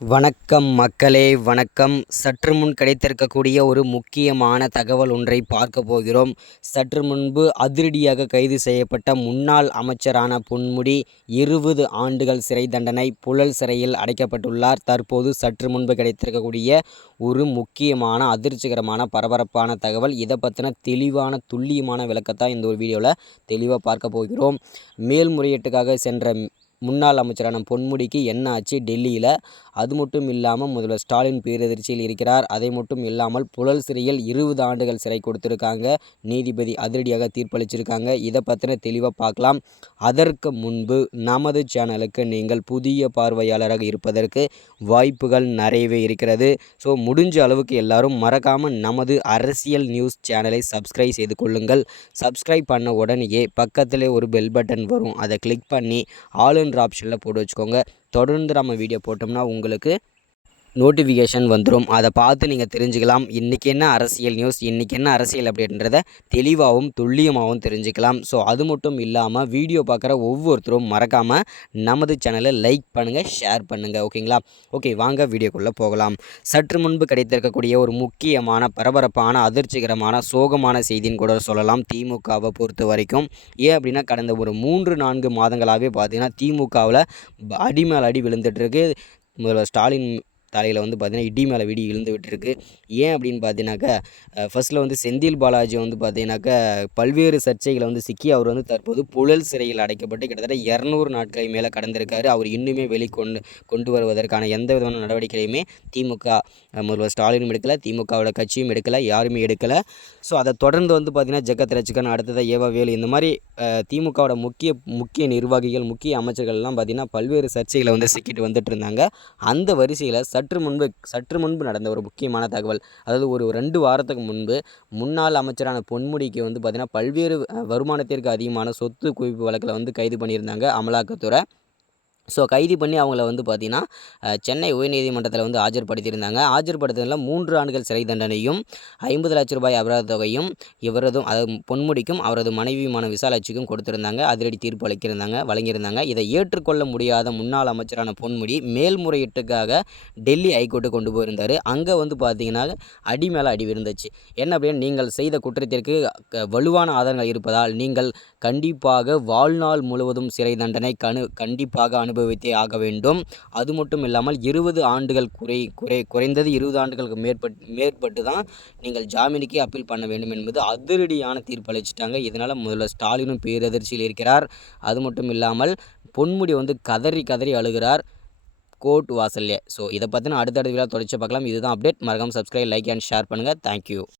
வணக்கம் மக்களே, வணக்கம். சற்று முன் கிடைத்திருக்கக்கூடிய ஒரு முக்கியமான தகவல் ஒன்றை பார்க்க போகிறோம். சற்று முன்பு அதிரடியாக கைது செய்யப்பட்ட முன்னாள் அமைச்சரான பொன்முடி 20 ஆண்டுகள் சிறை தண்டனை, புழல் சிறையில் அடைக்கப்பட்டுள்ளார். தற்போது சற்று முன்பு கிடைத்திருக்கக்கூடிய ஒரு முக்கியமான அதிர்ச்சிகரமான பரபரப்பான தகவல். இதை பற்றின தெளிவான துல்லியமான விளக்கத்தான் இந்த ஒரு வீடியோவில் தெளிவாக பார்க்க போகிறோம். மேல்முறையீட்டுக்காக சென்ற முன்னாள் அமைச்சரான பொன்முடிக்கு என்ன ஆச்சு டெல்லியில்? அது மட்டும் இல்லாமல் முதல்வர் ஸ்டாலின் பேரதிர்ச்சியில் இருக்கிறார். அதை மட்டும் இல்லாமல் புழல் சிறையில் 20 ஆண்டுகள் சிறை கொடுத்துருக்காங்க. நீதிபதி அதிரடியாக தீர்ப்பளிச்சிருக்காங்க. இதை பற்றின தெளிவாக பார்க்கலாம். அதற்கு முன்பு நமது சேனலுக்கு நீங்கள் புதிய பார்வையாளராக இருப்பதற்கு வாய்ப்புகள் நிறையவே இருக்கிறது. ஸோ முடிஞ்ச அளவுக்கு எல்லாரும் மறக்காமல் நமது அரசியல் நியூஸ் சேனலை சப்ஸ்கிரைப் செய்து கொள்ளுங்கள். சப்ஸ்கிரைப் பண்ண உடனேயே பக்கத்தில் ஒரு பெல் பட்டன் வரும். அதை கிளிக் பண்ணி ஆல் என்ற ஆப்ஷனில் போட்டு வச்சுக்கோங்க. தொடர்ந்து நம்ம வீடியோ போட்டோம்னா உங்களுக்கு நோட்டிஃபிகேஷன் வந்துடும். அதை பார்த்து நீங்கள் தெரிஞ்சுக்கலாம். இன்றைக்கி என்ன அரசியல் நியூஸ், இன்றைக்கி என்ன அரசியல் அப்படின்றத தெளிவாகவும் துல்லியமாகவும் தெரிஞ்சுக்கலாம். ஸோ அது மட்டும் இல்லாமல் வீடியோ பார்க்குற ஒவ்வொருத்தரும் மறக்காமல் நமது சேனலை லைக் பண்ணுங்கள், ஷேர் பண்ணுங்கள். ஓகேங்களா? ஓகே, வாங்க வீடியோக்குள்ளே போகலாம். சற்று முன்பு கிடைத்திருக்கக்கூடிய ஒரு முக்கியமான பரபரப்பான அதிர்ச்சிகரமான சோகமான செய்தின்னு கூட சொல்லலாம் திமுகவை பொறுத்த வரைக்கும். ஏன் அப்படின்னா கடந்த ஒரு 3-4 மாதங்களாகவே பார்த்திங்கன்னா திமுகவில் அடி மேல் அடி விழுந்துட்டுருக்கு. முதல்வர் ஸ்டாலின் தலையில் பார்த்திங்கன்னா இடி மேலே விடி விழுந்து விட்டுருக்கு. ஏன் அப்படின்னு பார்த்தீங்கன்னாக்கா ஃபஸ்ட்டில் செந்தில் பாலாஜி பார்த்தீங்கன்னாக்கா பல்வேறு சர்ச்சைகளை சிக்கி அவர் தற்போது புழல் சிறையில் அடைக்கப்பட்டு கிட்டத்தட்ட 200 நாட்களை மேலே கடந்திருக்காரு. அவர் இன்னுமே கொண்டு வருவதற்கான எந்த விதமான நடவடிக்கையுமே திமுக முதல்வர் ஸ்டாலினும் எடுக்கலை, திமுகவோட கட்சியும் எடுக்கலை, யாருமே எடுக்கலை. ஸோ அதை தொடர்ந்து பார்த்திங்கன்னா ஜெகத் ரட்சகன், அடுத்ததாக ஏவவேலு, இந்த மாதிரி திமுகவோட முக்கிய நிர்வாகிகள், முக்கிய அமைச்சர்கள்லாம் பார்த்திங்கன்னா பல்வேறு சர்ச்சைகளை சிக்கிட்டு வந்துட்டு இருந்தாங்க. அந்த வரிசையில் சற்று முன்பு நடந்த ஒரு முக்கியமான தகவல், அதாவது ஒரு 2 வாரத்துக்கு முன்பு முன்னாள் அமைச்சரான பொன்முடிக்கு பார்த்திங்கன்னா பல்வேறு வருமானத்திற்கு அதிகமான சொத்து குவிப்பு வழக்கில் கைது பண்ணியிருந்தாங்க அமலாக்கத்துறை. ஸோ கைது பண்ணி அவங்கள பார்த்திங்கன்னா சென்னை உயர்நீதிமன்றத்தில் ஆஜர்படுத்தியிருந்தாங்க. ஆஜர்படுத்துறதுல 3 ஆண்டுகள் சிறை தண்டனையும் 50 லட்ச ரூபாய் அபராத தொகையும் இவரதும், அதாவது பொன்முடிக்கும் அவரது மனைவியுமான விசாலாட்சிக்கும் கொடுத்திருந்தாங்க. அதிரடி தீர்ப்பு வழங்கியிருந்தாங்க. இதை ஏற்றுக்கொள்ள முடியாத முன்னாள் அமைச்சரான பொன்முடி மேல்முறையீட்டுக்காக டெல்லி ஹைகோர்ட்டு கொண்டு போயிருந்தார். அங்கே பார்த்திங்கன்னா அடி மேலே அடி விழுந்துச்சு. என்ன அப்படின்னு, நீங்கள் செய்த குற்றத்திற்கு வலுவான ஆதாரங்கள் இருப்பதால் நீங்கள் கண்டிப்பாக வாழ்நாள் முழுவதும் சிறை தண்டனை கண்டிப்பாக அனுபவித்தே ஆக வேண்டும். அது மட்டும் இல்லாமல் 20 ஆண்டுகள் குறைந்தது 20 ஆண்டுகளுக்கு மேற்பட்டு தான் நீங்கள் ஜாமீனுக்கே அப்பீல் பண்ண வேண்டும் என்பது அதிரடியான தீர்ப்பு அளிச்சிட்டாங்க. இதனால் முதல்வர் ஸ்டாலினும் பேரதிர்ச்சியில் இருக்கிறார். அது மட்டும் இல்லாமல் பொன்முடி கதறி அழுகிறார் கோர்ட் வாசல்லே. ஸோ இதை பற்றின அடுத்தடுத்த வீடியோ தொடர்ச்சி பார்க்கலாம். இதுதான் அப்டேட். மறக்காம சப்ஸ்கிரைப், லைக் அண்ட் ஷேர் பண்ணுங்கள். தேங்க்யூ.